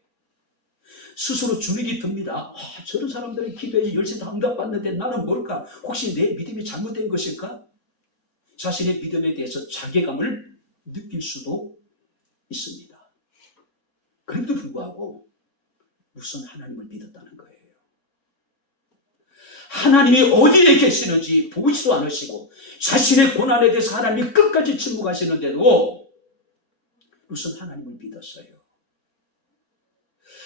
스스로 주눅이 듭니다. 저런 사람들의 기도에 열심히 응답받는데 나는 뭘까? 혹시 내 믿음이 잘못된 것일까? 자신의 믿음에 대해서 자괴감을 느낄 수도 있습니다. 그럼에도 불구하고 무슨 하나님을 믿었다는 거예요. 하나님이 어디에 계시는지 보이지도 않으시고 자신의 고난에 대해서 하나님이 끝까지 침묵하시는데도 무슨 하나님을 믿었어요.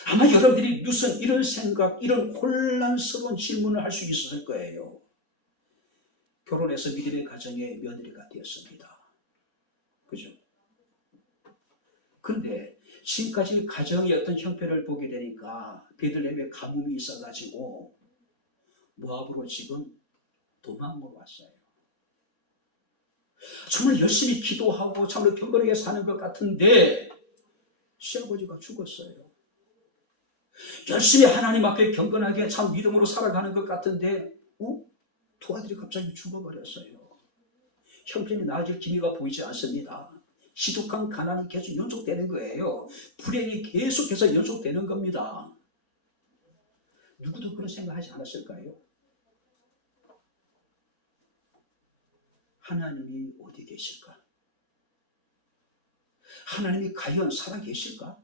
아마 여러분들이 무슨 이런 생각, 이런 혼란스러운 질문을 할 수 있었을 거예요. 결혼해서 믿음의 가정의 며느리가 되었습니다. 그죠? 그런데 지금까지 가정의 어떤 형편을 보게 되니까 베들레헴에 가뭄이 있어가지고 모압으로 지금 도망으로 왔어요. 정말 열심히 기도하고 정말 경건하게 사는 것 같은데 시아버지가 죽었어요. 열심히 하나님 앞에 경건하게 참 믿음으로 살아가는 것 같은데 두 아들이 갑자기 죽어버렸어요. 형편이 나아질 기미가 보이지 않습니다. 지독한 가난이 계속 연속되는 거예요. 불행이 계속해서 연속되는 겁니다. 누구도 그런 생각하지 않았을까요? 하나님이 어디 계실까? 하나님이 과연 살아계실까?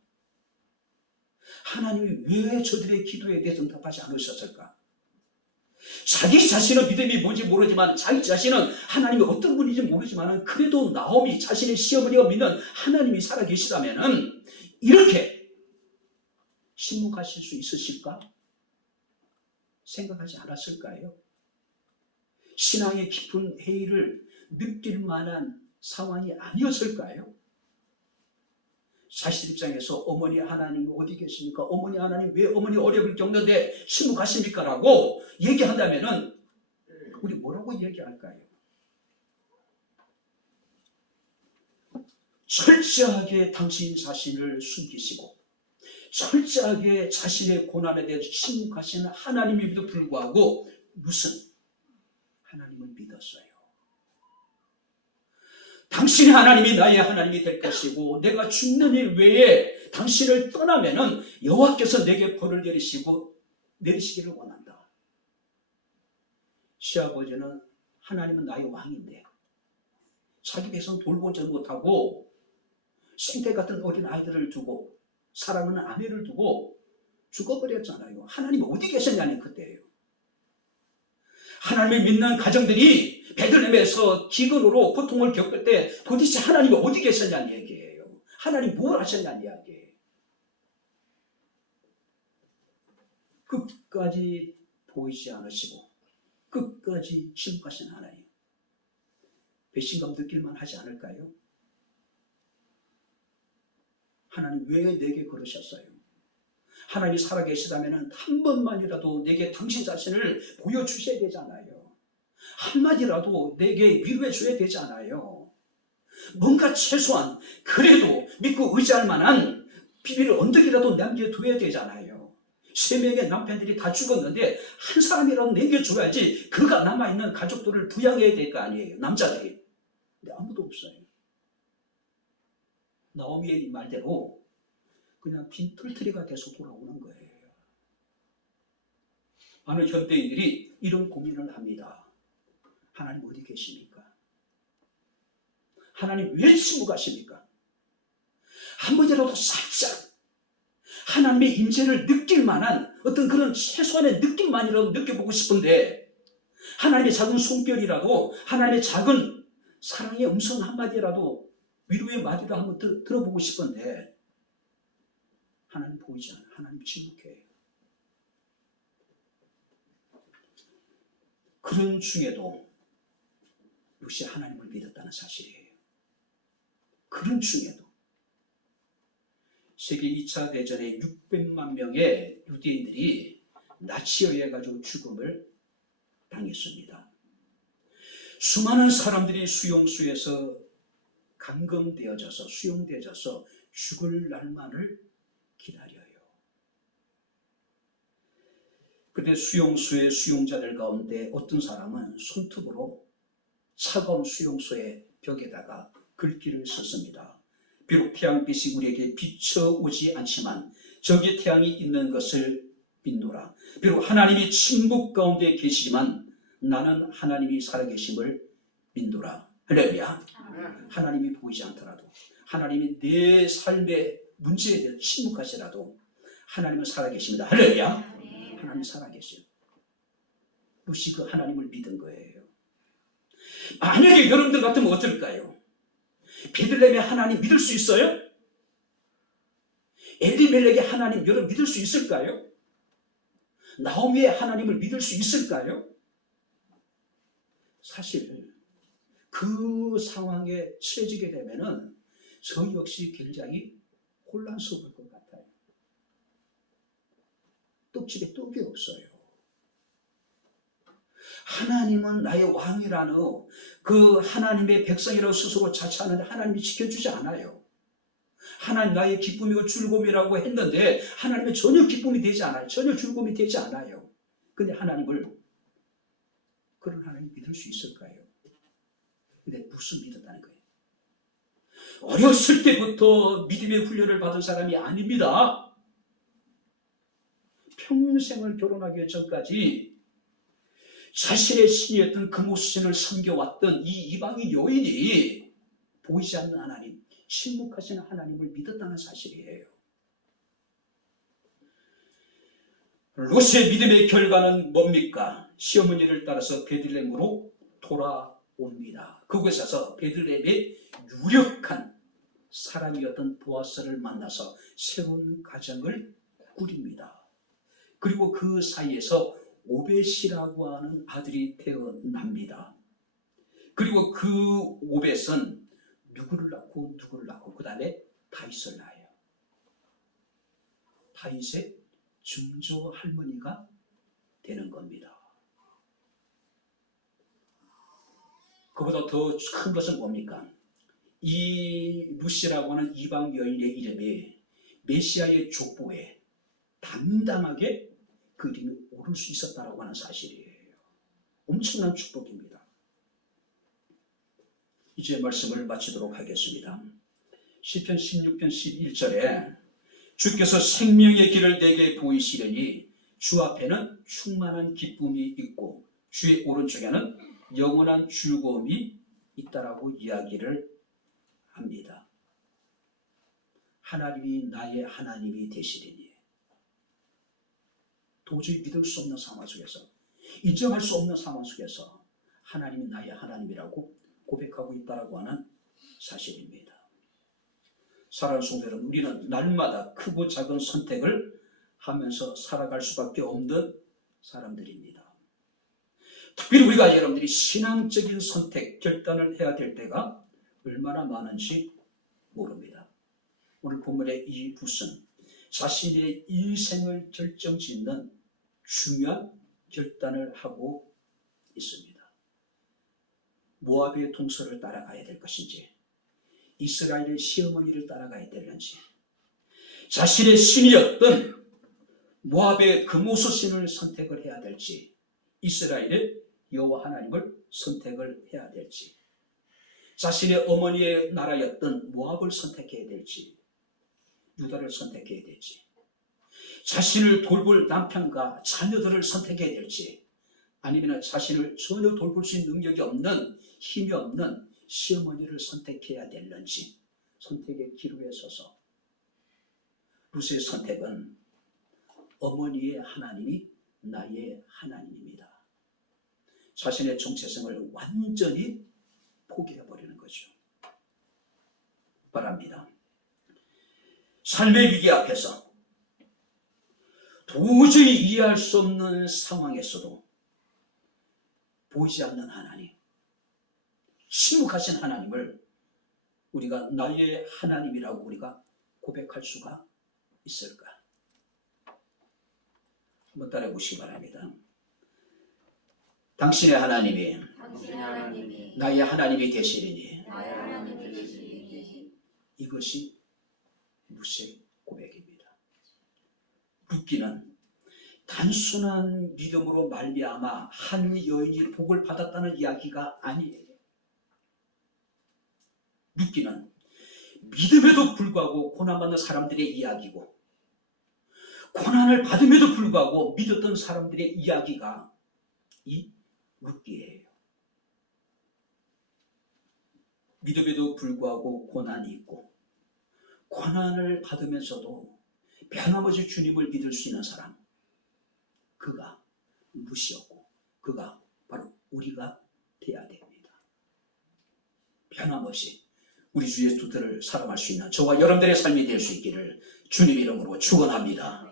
하나님이 왜 저들의 기도에 대해서 응답하지 않으셨을까? 자기 자신은 믿음이 뭔지 모르지만, 자기 자신은 하나님이 어떤 분인지 모르지만, 그래도 나오미 자신의 시어머니가 믿는 하나님이 살아계시다면 이렇게 침묵하실 수 있으실까? 생각하지 않았을까요? 신앙의 깊은 해이를 느낄 만한 상황이 아니었을까요? 자식 입장에서 어머니 하나님 어디 계십니까? 어머니 하나님 왜 어머니 어려움을 겪는데 침묵하십니까? 라고 얘기한다면 우리 뭐라고 얘기할까요? 철저하게 당신 자신을 숨기시고 철저하게 자신의 고난에 대해서 침묵하시는 하나님임에도 불구하고 무슨 하나님을 믿었어요. 당신의 하나님이 나의 하나님이 될 것이고 내가 죽는 일 외에 당신을 떠나면은 여호와께서 내게 벌을 내리시기를 원한다. 시아버지는 하나님은 나의 왕인데 자기 백성 돌보지 못하고 생태 같은 어린 아이들을 두고 사랑하는 아내를 두고 죽어버렸잖아요. 하나님이 어디 계셨냐는 그때예요. 하나님을 믿는 가정들이 베들레헴에서 기근으로 고통을 겪을 때 도대체 하나님이 어디 계셨냐는 얘기예요. 하나님 뭘 하셨냐는 이야기예요. 끝까지 보이지 않으시고 끝까지 침묵하신 하나님, 배신감 느낄만 하지 않을까요? 하나님 왜 내게 그러셨어요? 하나님이 살아계시다면 한 번만이라도 내게 당신 자신을 보여주셔야 되잖아요. 한마디라도 내게 위로해 줘야 되잖아요. 뭔가 최소한 그래도 믿고 의지할 만한 비밀 언덕이라도 남겨둬야 되잖아요. 3명의 남편들이 다 죽었는데 한 사람이라도 남겨줘야지 그가 남아있는 가족들을 부양해야 될 거 아니에요. 남자들이. 근데 아무도 없어요. 나오미의 말대로 그냥 빈 털터리가 계속 돌아오는 거예요. 많은 현대인들이 이런 고민을 합니다. 하나님 어디 계십니까? 하나님 왜 침묵하십니까? 한 번이라도 살짝 하나님의 임재를 느낄 만한 어떤 그런 최소한의 느낌만이라도 느껴보고 싶은데 하나님의 작은 손길이라도 하나님의 작은 사랑의 음성 한마디라도 위로의 마디도 한번 들어보고 싶은데 하나님 보이지 않아요. 하나님 침묵해요. 그런 중에도 역시 하나님을 믿었다는 사실이에요. 그런 중에도 세계 2차 대전에 600만 명의 유대인들이 나치에 가지고 죽음을 당했습니다. 수많은 사람들이 수용소에서 감금되어져서 수용되어져서 죽을 날만을 기다려요. 그런데 수용소의 수용자들 가운데 어떤 사람은 손톱으로 차가운 수용소의 벽에다가 글귀를 썼습니다. 비록 태양빛이 우리에게 비춰오지 않지만 저기 태양이 있는 것을 믿노라. 비록 하나님이 침묵 가운데 계시지만 나는 하나님이 살아계심을 믿노라. 할렐루야. 하나님이 보이지 않더라도 하나님이 내 삶의 문제에 대해 침묵하시라도 하나님은 살아계십니다. 할렐루야. 하나님 살아계세요. 루시 그 하나님을 믿은 거예요. 만약에 여러분들 같으면 어떨까요? 베들레헴의 하나님 믿을 수 있어요? 엘리멜렉의 하나님 여러분 믿을 수 있을까요? 나오미의 하나님을 믿을 수 있을까요? 사실 그 상황에 처해지게 되면은 저 역시 굉장히 혼란스러울 것 같아요. 떡집에 떡이 없어요. 하나님은 나의 왕이라는 그 하나님의 백성이라고 스스로 자처하는데 하나님이 지켜주지 않아요. 하나님 나의 기쁨이고 즐거움이라고 했는데 하나님은 전혀 기쁨이 되지 않아요. 전혀 즐거움이 되지 않아요. 근데 하나님을, 그런 하나님 믿을 수 있을까요? 근데 무슨 믿었다는 거예요? 어렸을 때부터 믿음의 훈련을 받은 사람이 아닙니다. 평생을 결혼하기 전까지 자신의 신이었던 금오신을 섬겨왔던 이 이방인 여인이 보이지 않는 하나님, 침묵하신 하나님을 믿었다는 사실이에요. 롯의 믿음의 결과는 뭡니까? 시어머니를 따라서 베들레헴으로 돌아옵니다. 그곳에서 베들레헴의 유력한 사람이었던 보아스를 만나서 새로운 가정을 꾸립니다. 그리고 그 사이에서 오벳이라고 하는 아들이 태어납니다. 그리고 그 오벳은 누구를 낳고 그 다음에 다윗을 낳아요. 다윗의 증조 할머니가 되는 겁니다. 그보다 더 큰 것은 뭡니까? 이 루시라고 하는 이방 여인의 이름이 메시아의 족보에 당당하게 그 이름이 오를 수 있었다라고 하는 사실이에요. 엄청난 축복입니다. 이제 말씀을 마치도록 하겠습니다. 시편 16편 11절에 주께서 생명의 길을 내게 보이시려니 주 앞에는 충만한 기쁨이 있고 주의 오른쪽에는 영원한 즐거움이 있다라고 이야기를 합니다. 하나님이 나의 하나님이 되시리니, 도저히 믿을 수 없는 상황 속에서, 인정할 수 없는 상황 속에서 하나님이 나의 하나님이라고 고백하고 있다라고 하는 사실입니다. 사랑하는 성도 여러분, 우리는 날마다 크고 작은 선택을 하면서 살아갈 수밖에 없는 사람들입니다. 특별히 우리가 여러분들이 신앙적인 선택, 결단을 해야 될 때가 얼마나 많은지 모릅니다. 오늘 본문의 이 룻은 자신의 인생을 결정짓는 중요한 결단을 하고 있습니다. 모압의 동서를 따라가야 될 것인지, 이스라엘의 시어머니를 따라가야 되는지, 자신의 신이었던 모압의 금오소신을 선택을 해야 될지, 이스라엘의 여호와 하나님을 선택을 해야 될지, 자신의 어머니의 나라였던 모압을 선택해야 될지, 유다를 선택해야 될지, 자신을 돌볼 남편과 자녀들을 선택해야 될지, 아니면 자신을 전혀 돌볼 수 있는 능력이 없는, 힘이 없는 시어머니를 선택해야 될는지, 선택의 기로에 서서 룻의 선택은 어머니의 하나님이 나의 하나님입니다. 자신의 정체성을 완전히 포기해버리는 거죠. 바랍니다. 삶의 위기 앞에서 도저히 이해할 수 없는 상황에서도 보이지 않는 하나님, 침묵하신 하나님을 우리가 나의 하나님이라고 우리가 고백할 수가 있을까? 한번 따라해 보시기 바랍니다. 당신의 하나님이 나의 하나님이 되시리니, 이것이 룻의 고백입니다. 룻기는 단순한 믿음으로 말미암아 한 여인이 복을 받았다는 이야기가 아니에요. 룻기는 믿음에도 불구하고 고난받는 사람들의 이야기고, 고난을 받음에도 불구하고 믿었던 사람들의 이야기가 이 룻기예요. 믿음에도 불구하고 고난이 있고, 고난을 받으면서도 변함없이 주님을 믿을 수 있는 사람, 그가 룻이었고, 그가 바로 우리가 되어야 됩니다. 변함없이 우리 주 예수를 사랑할 수 있는 저와 여러분들의 삶이 될 수 있기를 주님 이름으로 축원합니다.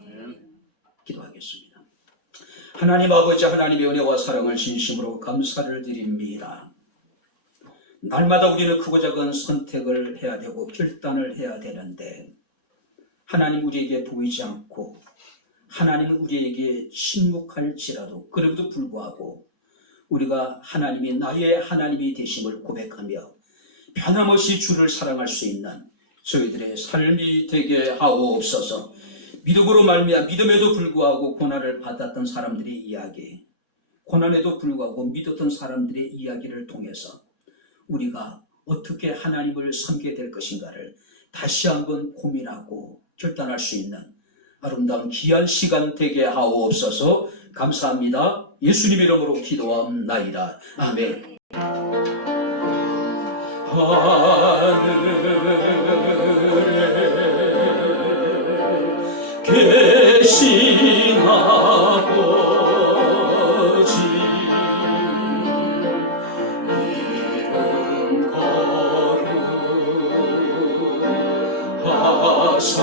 기도하겠습니다. 하나님 아버지, 하나님의 은혜와 사랑을 진심으로 감사를 드립니다. 날마다 우리는 크고 작은 선택을 해야 되고 결단을 해야 되는데, 하나님 우리에게 보이지 않고 하나님은 우리에게 침묵할지라도 그럼에도 불구하고 우리가 하나님이 나의 하나님이 되심을 고백하며 변함없이 주를 사랑할 수 있는 저희들의 삶이 되게 하옵소서. 믿음으로 말미암아 믿음에도 불구하고 고난을 받았던 사람들의 이야기, 고난에도 불구하고 믿었던 사람들의 이야기를 통해서 우리가 어떻게 하나님을 섬기게 될 것인가를 다시 한번 고민하고 결단할 수 있는 아름다운 귀한 시간 되게 하옵소서. 감사합니다. 예수님 이름으로 기도하옵나이다. 아멘. 하늘에 계신 아버지, 이름 거룩하사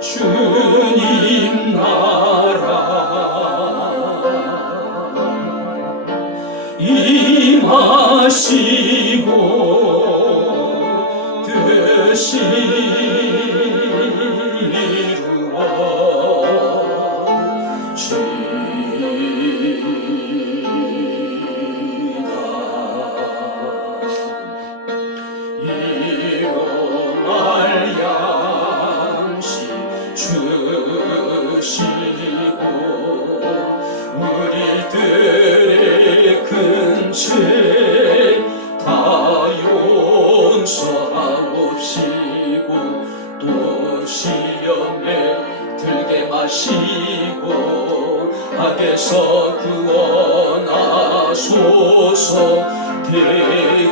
주님 나라 임하시고 뜻이 이루어지이다. 일용할 양식 주시고 우리들의 큰 죄 다 용서하옵시고 또 시험에 들게 마시고 악에서 구원하소서. 되게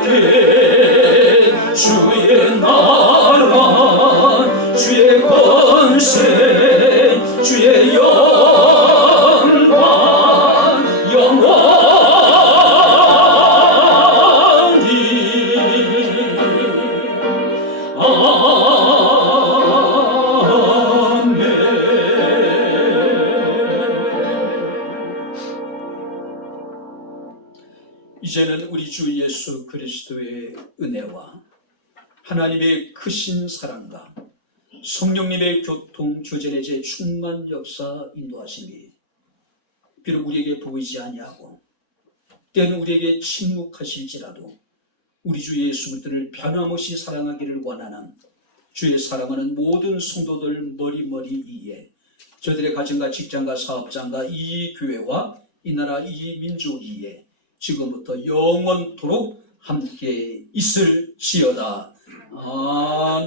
주의 나라 주의 권세 주의 영광 영원히 아멘. 이제는 우리 주 예수 그리스도의 은혜와 하나님의 크신 사랑과 성령님의 교통 주전의 충만 역사 인도하심이 비록 우리에게 보이지 아니하고 때는 우리에게 침묵하실지라도 우리 주 예수 그리스도를 변함없이 사랑하기를 원하는 주의 사랑하는 모든 성도들 머리머리 위에 저들의 가정과 직장과 사업장과 이 교회와 이 나라 이 민족 위에 지금부터 영원토록 함께 있을지어다. 아멘.